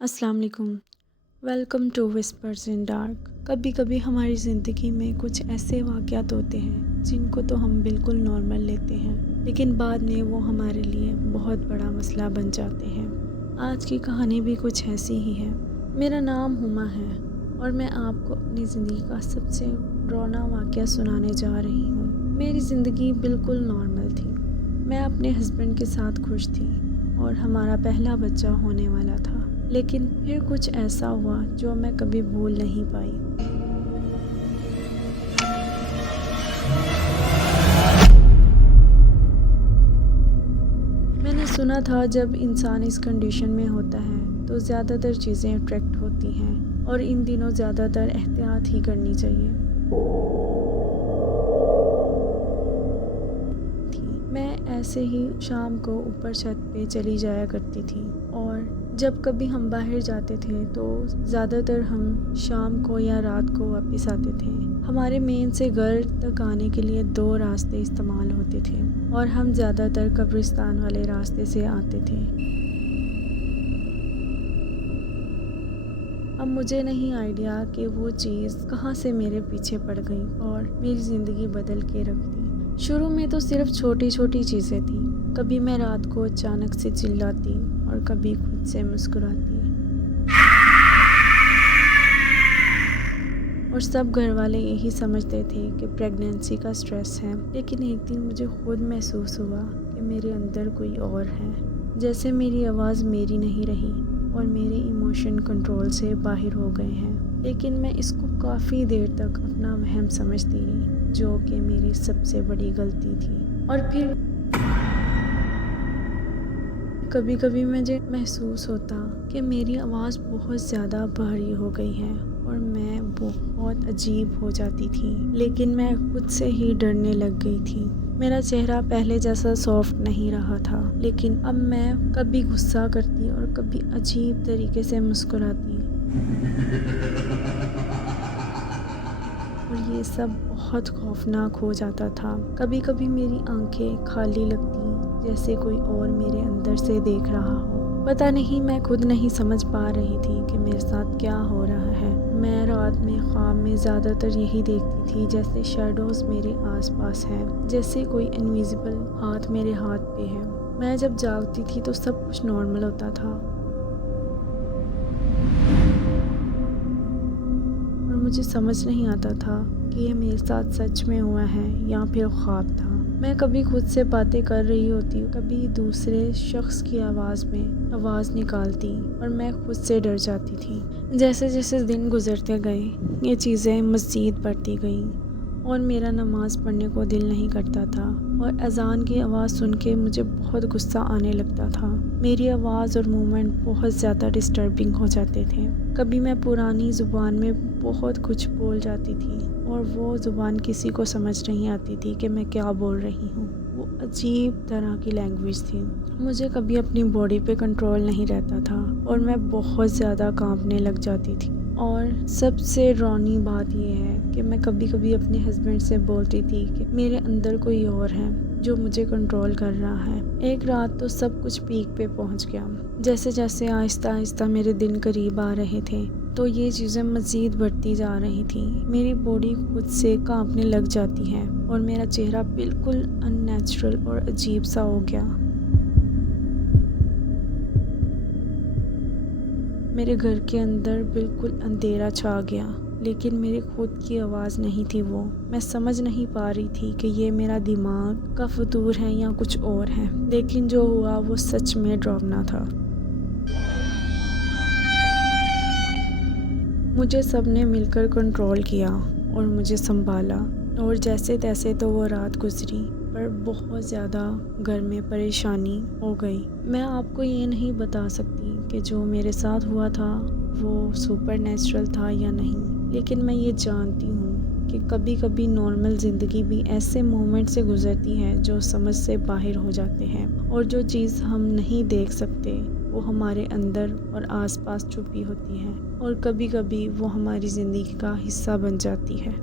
अस्सलाम वालेकुम। Welcome to whispers in dark. कभी कभी हमारी ज़िंदगी में कुछ ऐसे वाक़यात होते हैं जिनको तो हम बिल्कुल नॉर्मल लेते हैं, लेकिन बाद में वो हमारे लिए बहुत बड़ा मसला बन जाते हैं। आज की कहानी भी कुछ ऐसी ही है। मेरा नाम हुमा है और मैं आपको अपनी ज़िंदगी का सबसे डरावना वाक़या सुनाने जा रही हूँ। मेरी ज़िंदगी बिल्कुल नॉर्मल थी। मैं अपने हस्बैंड के साथ खुश थी और हमारा पहला बच्चा होने वाला था। लेकिन फिर कुछ ऐसा हुआ जो मैं कभी भूल नहीं पाई। मैंने सुना था जब इंसान इस कंडीशन में होता है तो ज़्यादातर चीज़ें अट्रैक्ट होती हैं और इन दिनों ज़्यादातर एहतियात ही करनी चाहिए। मैं ऐसे ही शाम को ऊपर छत पे चली जाया करती थी और जब कभी हम बाहर जाते थे तो ज़्यादातर हम शाम को या रात को वापस आते थे। हमारे मेन से घर तक आने के लिए 2 रास्ते इस्तेमाल होते थे और हम ज़्यादातर कब्रिस्तान वाले रास्ते से आते थे। अब मुझे नहीं आइडिया कि वो चीज़ कहाँ से मेरे पीछे पड़ गई और मेरी ज़िंदगी बदल के रख दी। शुरू में तो सिर्फ छोटी छोटी चीज़ें थी। कभी मैं रात को अचानक से चिल्लाती और कभी खुद से मुस्कुराती और सब घर वाले यही समझते थे कि प्रेगनेंसी का स्ट्रेस है। लेकिन एक दिन मुझे खुद महसूस हुआ कि मेरे अंदर कोई और है, जैसे मेरी आवाज़ मेरी नहीं रही और मेरे इमोशन कंट्रोल से बाहर हो गए हैं। लेकिन मैं इसको काफ़ी देर तक अपना वहम समझती रही, जो कि मेरी सबसे बड़ी गलती थी। और फिर कभी कभी मुझे महसूस होता कि मेरी आवाज़ बहुत ज़्यादा भारी हो गई है और मैं बहुत अजीब हो जाती थी। लेकिन मैं खुद से ही डरने लग गई थी। मेरा चेहरा पहले जैसा सॉफ्ट नहीं रहा था, लेकिन अब मैं कभी गुस्सा करती और कभी अजीब तरीके से मुस्कुराती और ये सब बहुत खौफनाक हो जाता था। कभी कभी मेरी आंखें खाली लगती, जैसे कोई और मेरे अंदर से देख रहा हो। पता नहीं, मैं खुद नहीं समझ पा रही थी कि मेरे साथ क्या हो रहा है। मैं रात में ख्वाब में ज़्यादातर यही देखती थी जैसे शैडोज़ मेरे आसपास हैं, जैसे कोई इनविजिबल हाथ मेरे हाथ पे है। मैं जब जागती थी तो सब कुछ नॉर्मल होता था और मुझे समझ नहीं आता था कि ये मेरे साथ सच में हुआ है या फिर ख्वाब था। मैं कभी खुद से बातें कर रही होती, कभी दूसरे शख्स की आवाज़ में आवाज़ निकालती और मैं खुद से डर जाती थी। जैसे जैसे दिन गुजरते गए ये चीज़ें मज़ीद बढ़ती गईं और मेरा नमाज़ पढ़ने को दिल नहीं करता था और अज़ान की आवाज़ सुन के मुझे बहुत गुस्सा आने लगता था। मेरी आवाज़ और मूवमेंट बहुत ज़्यादा डिस्टर्बिंग हो जाते थे। कभी मैं पुरानी ज़ुबान में बहुत कुछ बोल जाती थी और वो ज़ुबान किसी को समझ नहीं आती थी कि मैं क्या बोल रही हूँ। वो अजीब तरह की लैंग्वेज थी। मुझे कभी अपनी बॉडी पे कंट्रोल नहीं रहता था और मैं बहुत ज़्यादा कांपने लग जाती थी। और सबसे डरावनी बात यह है कि मैं कभी कभी अपने हस्बैंड से बोलती थी कि मेरे अंदर कोई और है जो मुझे कंट्रोल कर रहा है। एक रात तो सब कुछ पीक पे पहुंच गया। जैसे जैसे आहिस्ता आहिस्ता मेरे दिन करीब आ रहे थे तो ये चीज़ें मज़ीद बढ़ती जा रही थी। मेरी बॉडी खुद से कांपने लग जाती है और मेरा चेहरा बिल्कुल अननेचुरल और अजीब सा हो गया। मेरे घर के अंदर बिल्कुल अंधेरा छा गया, लेकिन मेरी खुद की आवाज़ नहीं थी वो। मैं समझ नहीं पा रही थी कि ये मेरा दिमाग का फतूर है या कुछ और है। लेकिन जो हुआ वो सच में डरावना था। मुझे सबने मिलकर कंट्रोल किया और मुझे संभाला और जैसे तैसे तो वो रात गुजरी, पर बहुत ज़्यादा घर में परेशानी हो गई। मैं आपको ये नहीं बता सकती कि जो मेरे साथ हुआ था वो सुपर नेचुरल था या नहीं, लेकिन मैं ये जानती हूँ कि कभी कभी नॉर्मल ज़िंदगी भी ऐसे मोमेंट से गुजरती है जो समझ से बाहर हो जाते हैं और जो चीज़ हम नहीं देख सकते वो हमारे अंदर और आसपास छुपी होती है और कभी कभी वो हमारी ज़िंदगी का हिस्सा बन जाती है।